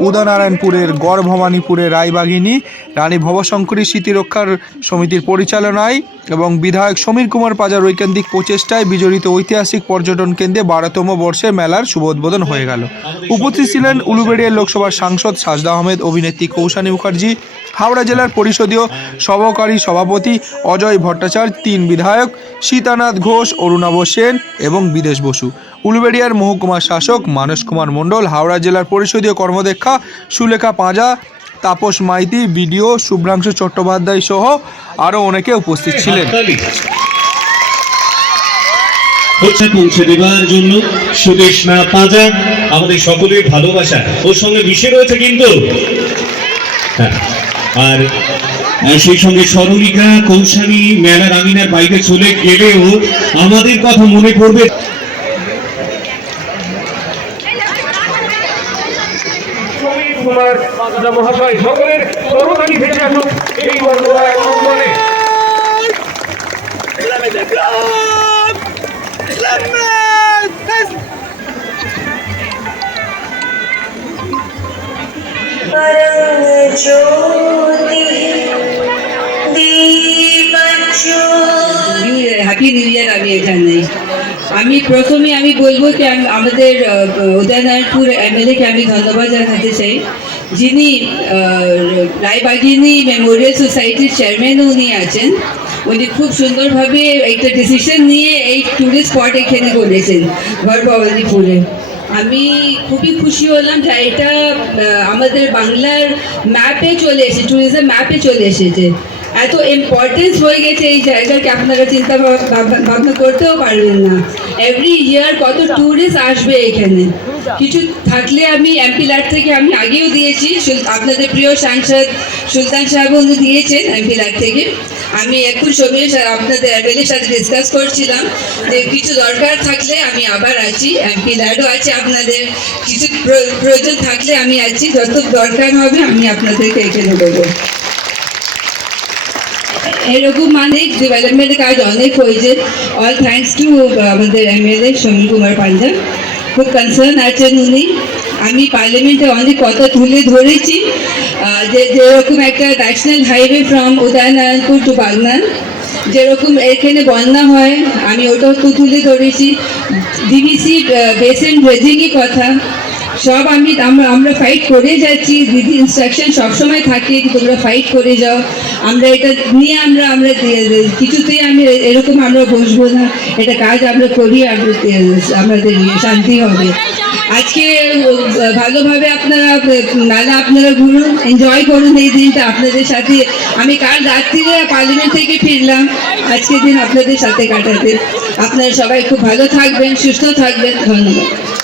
উদয়নারায়ণপুরের গড় ভবানীপুরের রায়বাগিনী রানী ভবশঙ্করী স্মৃতিরক্ষার সমিতির পরিচালনায় এবং বিধায়ক সমীর কুমার পাজার ঐকান্তিক প্রচেষ্টায় বিজড়িত ঐতিহাসিক পর্যটন কেন্দ্রে বারোতম বর্ষে মেলার শুভ উদ্বোধন হয়ে গেল। উপস্থিত ছিলেন উলুবেড়িয়ার লোকসভার সাংসদ সাজদা আহমেদ, অভিনেত্রী কৌশানী মুখার্জি, হাওড়া জেলার পরিষদীয় সহকারী সভাপতি অজয় ভট্টাচার্য, তিন বিধায়ক সীতানাথ ঘোষ অরুণাভ সেন এবং বিদেশ বসু। উলুবেড়িয়ার মহকুমার শাসক মানস কুমার মণ্ডল, হাওড়া জেলার পরিষদীয় কর্মদেক্ষা সুলেখা পাঁজা তাপস মাইতি বিডিও শুভ্রাংশু চট্টোপাধ্যায় সহ আরও অনেকে উপস্থিত ছিলেন। পৌঁছে দেওয়ার জন্য সুদেশনা পাজা আমাদের সকলের ভালোবাসা। ওর সঙ্গে মিশে রয়েছে কিন্তু। হ্যাঁ, আর সেই সঙ্গে সরলিকা কৌশানী মেলার আমিনার বাইরে চলে গেলেও আমাদের কথা মনে পড়বে। আমার মহাশয় সকলের ভেসে আসুক, এই আমি এখানে আমি প্রথমে আমি বলব কি আমাদের উদয়নারায়ণপুর এমএলএকে আমি ধন্যবাদ জানাতে চাই। যিনি রায়বাগিনী মেমোরিয়াল সোসাইটির চেয়ারম্যানও উনি আছেন। উনি খুব সুন্দরভাবে একটা ডিসিশন নিয়ে এই টুরিস্ট স্পট এখানে করেছেন ভরভবানীপুরে আমি খুবই খুশি হলাম যে এটা আমাদের বাংলার ম্যাপে চলে এসেছে ট্যুরিজম ম্যাপে চলে এসেছে। এত ইম্পর্টেন্স হয়ে গেছে এই জায়গাকে আপনারা চিন্তা ভাব- ভাব- ভাবনা করতেও পারবেন না। এভরি ইয়ার কত ট্যুরিস্ট আসবে এখানে। কিছু থাকলে আমি এমপি ল্যাট থেকে আমি আগেও দিয়েছি আপনাদের প্রিয় সাংসদ সুলতান সাহেব উনি দিয়েছেন এমপি ল্যাট থেকে। আমি এখন সমীর স্যার আপনাদের এমএলএর সাথে ডিসকাস করছিলাম যে কিছু দরকার থাকলে আমি আবার আছি এমপি ল্যাডও আছে আপনাদের। কিছু প্র- প্রয়োজন থাকলে আমি আছি যত দরকার হবে আমি আপনাদেরকে এখানে দেবো। এরকম মানে ডেভেলপমেন্টের কাজ অনেক হয়েছে। অল থ্যাঙ্কস টু আমাদের এমএলএ সমীর কুমার পান্ডা। খুব কনসার্ন আছেন উনি। আমি পার্লামেন্টে অনেক কথা তুলে ধরেছি। যে যেরকম একটা national highway from Udaynarayanpur to Bagnan যেরকম এখানে বন্যা হয়, আমি ওটাও তুলে ধরেছি। ডিবিসি বেসিন ড্রেজিংয়ের কথা। সব আমি, আমরা আমরা ফাইট করে যাচ্ছি। দিদি ইনস্ট্রাকশন সবসময় থাকে কি তোমরা ফাইট করে যাও। আমরা এটা নিয়ে আমরা আমরা কিছুতেই আমি এরকম আমরা বসবো না। এটা কাজ আমরা করি আমাদের ইয়ে শান্তি হবে। আজকে ভালোভাবে আপনারা, মেলা আপনারা ঘুরুন এনজয় করুন এই দিনটা আপনাদের সাথে। আমি কাল রাত্রিরে পার্লামেন্ট থেকে ফিরলাম। আজকের দিন আপনাদের সাথে কাটাতে। আপনারা সবাই খুব ভালো থাকবেন, সুস্থ থাকবেন। ধন্যবাদ।